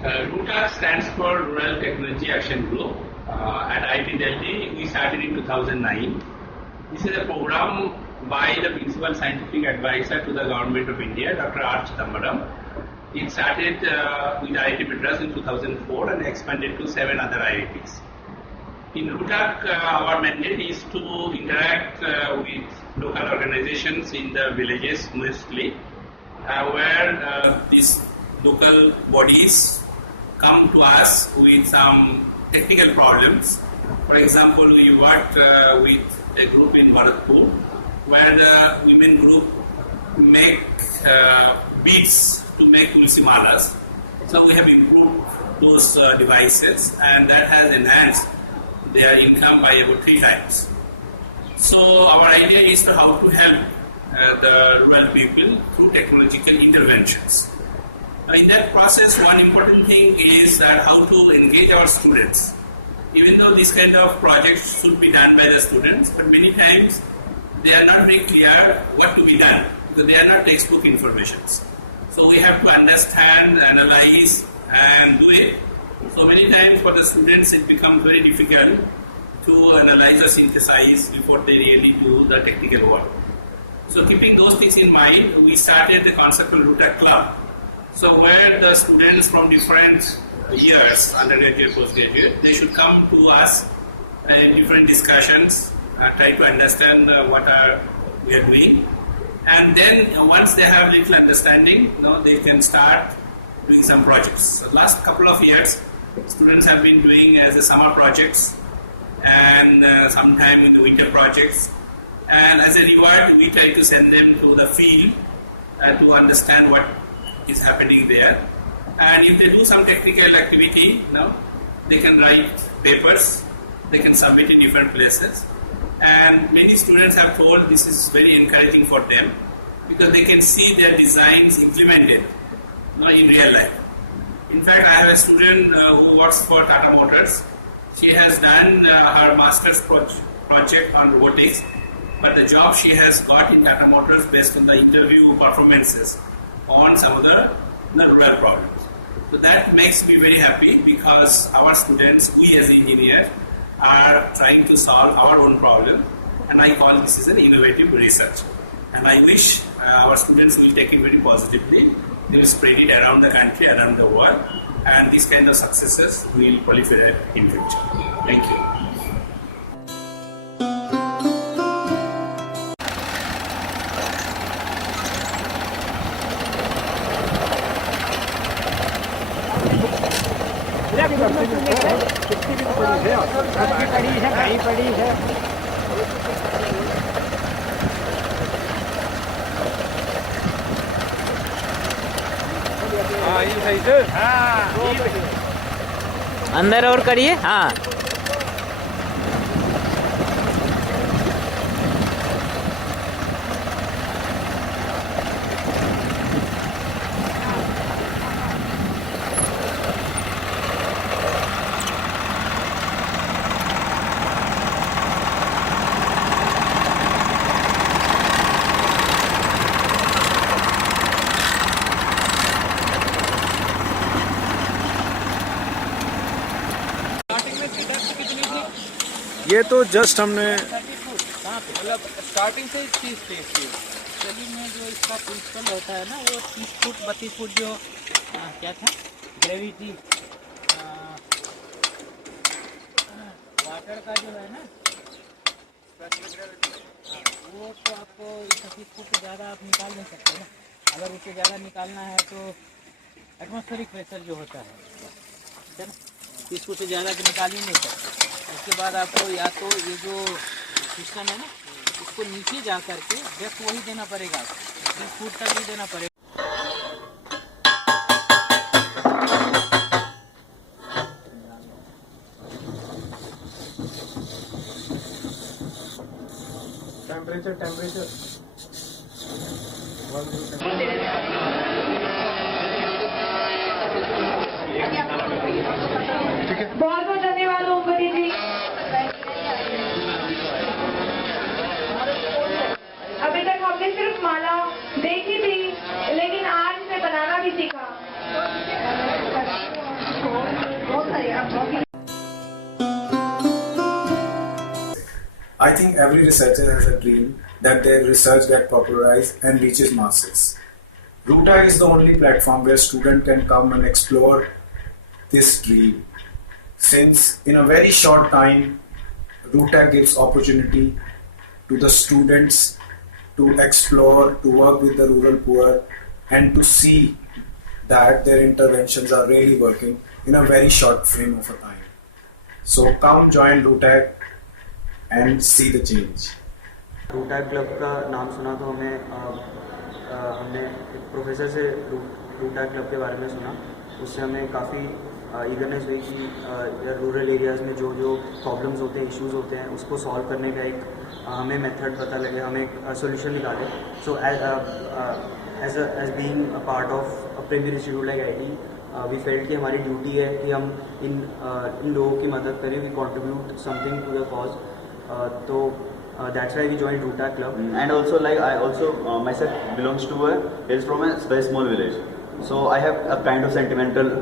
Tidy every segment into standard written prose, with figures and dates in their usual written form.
RUTAC stands for Rural Technology Action Group. At IIT Delhi, we started in 2009. This is a program by the Principal Scientific Advisor to the Government of India, Dr. R. Chidambaram. It started with IIT Madras in 2004 and expanded to 7 other IITs. In RUTAC, our mandate is to interact with local organizations in the villages mostly, where these local bodies come to us with some technical problems. For example, we worked with a group in Bharatpur where the women group make beads to make tulsi malas. So we have improved those devices, and that has enhanced their income by about 3 times. So our idea is to how to help the rural people through technological interventions. In that process, one important thing is that how to engage our students. Even though this kind of projects should be done by the students, but many times they are not very clear what to be done because they are not textbook informations. So we have to understand, analyze, and do it. So many times for the students it becomes very difficult to analyze or synthesize before they really do the technical work. So keeping those things in mind, we started the concept of RUTAC Club. So where the students from different years, undergraduate, postgraduate, they should come to us in different discussions, try to understand what we are doing. And then once they have little understanding, they can start doing some projects. The last couple of years, students have been doing as a summer projects and sometime in the winter projects. And as a reward, we try to send them to the field to understand what is happening there. And if they do some technical activity, they can write papers, they can submit in different places. And many students have told this is very encouraging for them because they can see their designs implemented in real life. In fact, I have a student who works for Tata Motors. She has done her master's project on robotics, but the job she has got in Tata Motors based on the interview performances on some of the rural problems. So that makes me very happy because our students, we as engineers, are trying to solve our own problem, and I call this as an innovative research. And I wish our students will take it very positively. They will spread it around the country, around the world, and these kind of successes will proliferate in future. Thank you. अंदर और करिए। हाँ ये तो just हमने मतलब starting से 30 feet की चली में जो इसका प्रिंसिपल होता है ना वो 30 फुट 32 फुट जो क्या था ग्रेविटी वाटर का जो है ना वो तो आपको 30 फुट से ज़्यादा आप निकाल नहीं सकते ना। अगर उससे ज़्यादा निकालना है तो एटमॉस्फेरिक प्रेशर जो होता है ना 30 फुट से ज़्यादा तो निकाल ही नहीं सकते। उसके बाद आपको या तो ये जो सिस्टम है ना उसको नीचे जा करके डेप्थ वही देना पड़ेगा, 30 फुट तक ही देना पड़ेगा। टेम्परेचर बहुत बहुत धन्यवाद ओमपति जी। अभी तक हमने सिर्फ माला देखी थी, लेकिन आज मैं बनाना भी सीखा। I think every researcher has a dream that their research get popularized and reaches masses. ROOTAG is the only platform where students can come and explore this dream. Since in a very short time, ROOTAG gives opportunity to the students to explore, to work with the rural poor, and to see that their interventions are really working in a very short frame of a time. So come join ROOTAG and see the change. रूटैग club का नाम सुना तो हमने एक professor से रूटैग club के बारे में सुना. उससे हमें काफ़ी ईगरनेस हुई कि यार रूरल एरियाज़ में जो जो प्रॉब्लम्स होते हैं, इश्यूज़ होते हैं, उसको सॉल्व करने का एक हमें मेथड पता लगे, हमें एक सोल्यूशन निकाले. So as being a part of a premier institute like IT, we felt कि हमारी ड्यूटी है कि हम इन लोगों की मदद करें, we contribute something to the cause. तो that's why we joined ROOTAG Club. And also, like, I also myself belongs to is from a very small village, so I have a kind of sentimental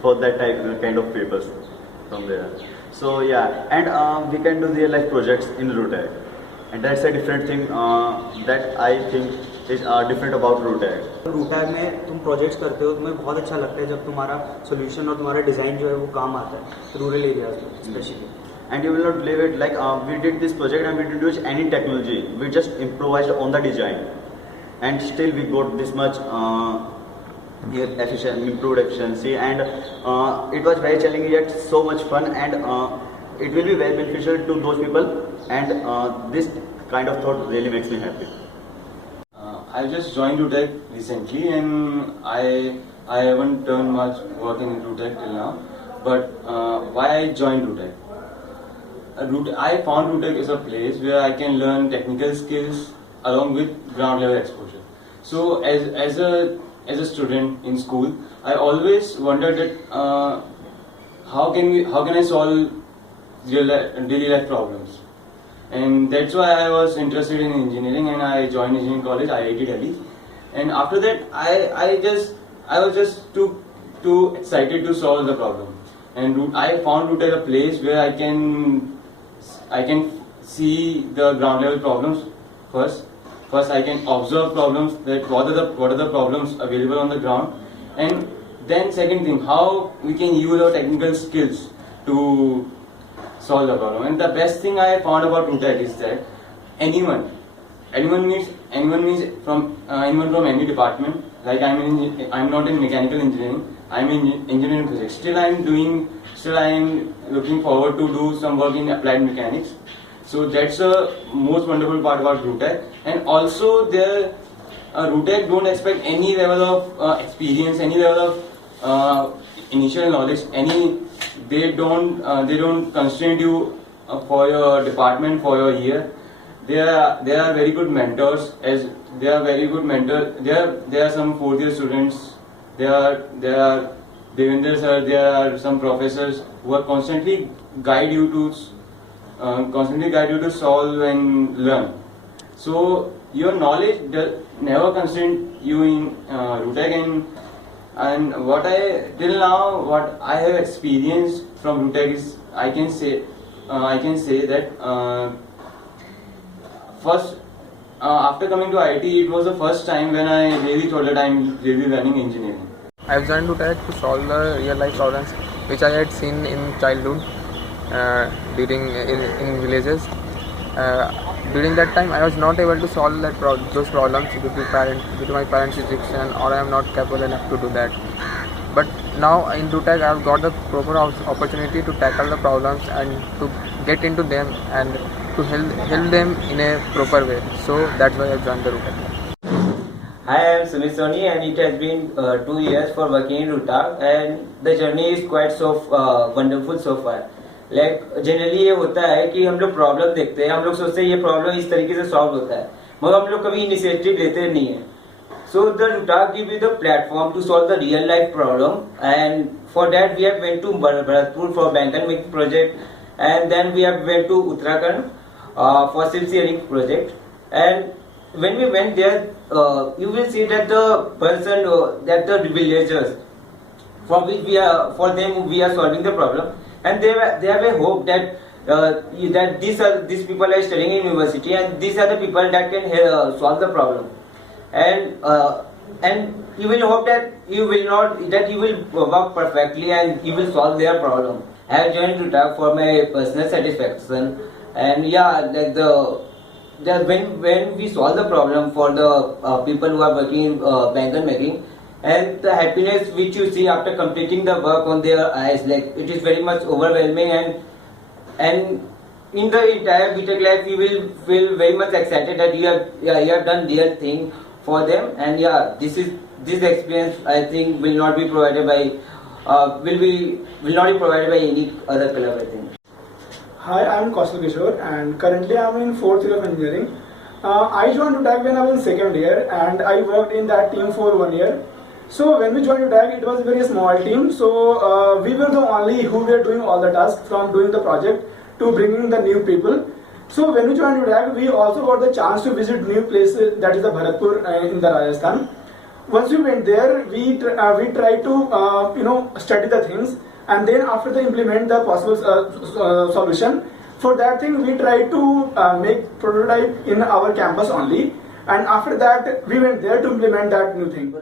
for that kind of papers from there. So yeah, and we can do real life projects in ROOTAG, and that's a different thing that I think is different about ROOTAG. ROOTAG में तुम projects करते हो, तुम्हें बहुत अच्छा लगता है जब तुम्हारा सोल्यूशन और तुम्हारा डिज़ाइन जो है वो काम आता है रूरल एरियाज में specially. And you will not believe it, like we did this project and we didn't use any technology, we just improvised on the design, and still we got this much improved efficiency, and it was very challenging yet so much fun, and it will be very beneficial to those people, and this kind of thought really makes me happy. I just joined ROOTAG recently, and I haven't done much work in ROOTAG till now, but why I joined ROOTAG? I found ROOTAG is a place where I can learn technical skills along with ground level exposure. So as a student in school, I always wondered that how can I solve daily life problems, and that's why I was interested in engineering, and I joined engineering college IIT Delhi. And after that, I was just too excited to solve the problem, and I found ROOTAG a place where I can see the ground level problems first. First, I can observe problems, that what are the problems available on the ground, and then second thing, how we can use our technical skills to solve the problem. And the best thing I found about ROOTAG is that anyone means from any department. Like I'm not in mechanical engineering, I'm in engineering physics. Still I am looking forward to do some work in applied mechanics. So that's the most wonderful part about ROOTAG. And also ROOTAG don't expect any level of experience, any level of initial knowledge. They don't constrain you for your department, for your year. They are very good mentors. As they are very good mentors. There are some fourth year students. There are Devendra sir, there are some professors who are constantly guide you to solve and learn. So your knowledge never constrain you in ROOTAG, and what I have experienced from ROOTAG is I can say that first after coming to IIT, it was the first time when I really thought that I'm really learning engineering. I have joined ROOTAG to solve the real life problems which I had seen in childhood during in villages. During that time, I was not able to solve those problems due to my parents' restriction, or I am not capable enough to do that. But now in ROOTAG, I have got the proper opportunity to tackle the problems and to get into them and to help them in a proper way. So that's why I have joined the ROOTAG. Hi, I am Sumit Soni, and it has been 2 years for working in ROOTAG, and the journey is quite so wonderful so far. Like generally ये होता है कि हम लोग problem देखते हैं, हम लोग सोचते हैं ये प्रॉब्लम इस तरीके से सॉल्व होता है, मगर हम लोग कभी इनिशिएटिव लेते नहीं है. So the ROOTAG give you the platform to solve the real life problem, and for that we have went to Bharatpur for Bankan making project, and then we have went to Uttarakhand for silk project. And when we went there, you will see that the person, that the villagers, for them we are solving the problem, and they have a hope that that these people are studying in university, and these are the people that can solve the problem. And you will hope that you will work perfectly and you will solve their problem. I have joined RUTAG for my personal satisfaction, and when we solve the problem for the people who are working in bangle making, and the happiness which you see after completing the work on their eyes, like it is very much overwhelming, and in the entire BTech life you will feel very much excited that you have done real thing for them. And this experience I think will not be provided by any other club, I think. Hi, I'm Kaushal Kishore, and currently I'm in 4th year of engineering. I joined RUTAG when I was in 2nd year, and I worked in that team for 1 year. So when we joined RUTAG, it was a very small team. So we were the only who were doing all the tasks, from doing the project to bringing the new people. So when we joined RUTAG, we also got the chance to visit new places, that is the Bharatpur in the Rajasthan. Once we went there, we tried to study the things, and then after they implement the possible solution. For that thing, we tried to make prototype in our campus only, and after that we went there to implement that new thing.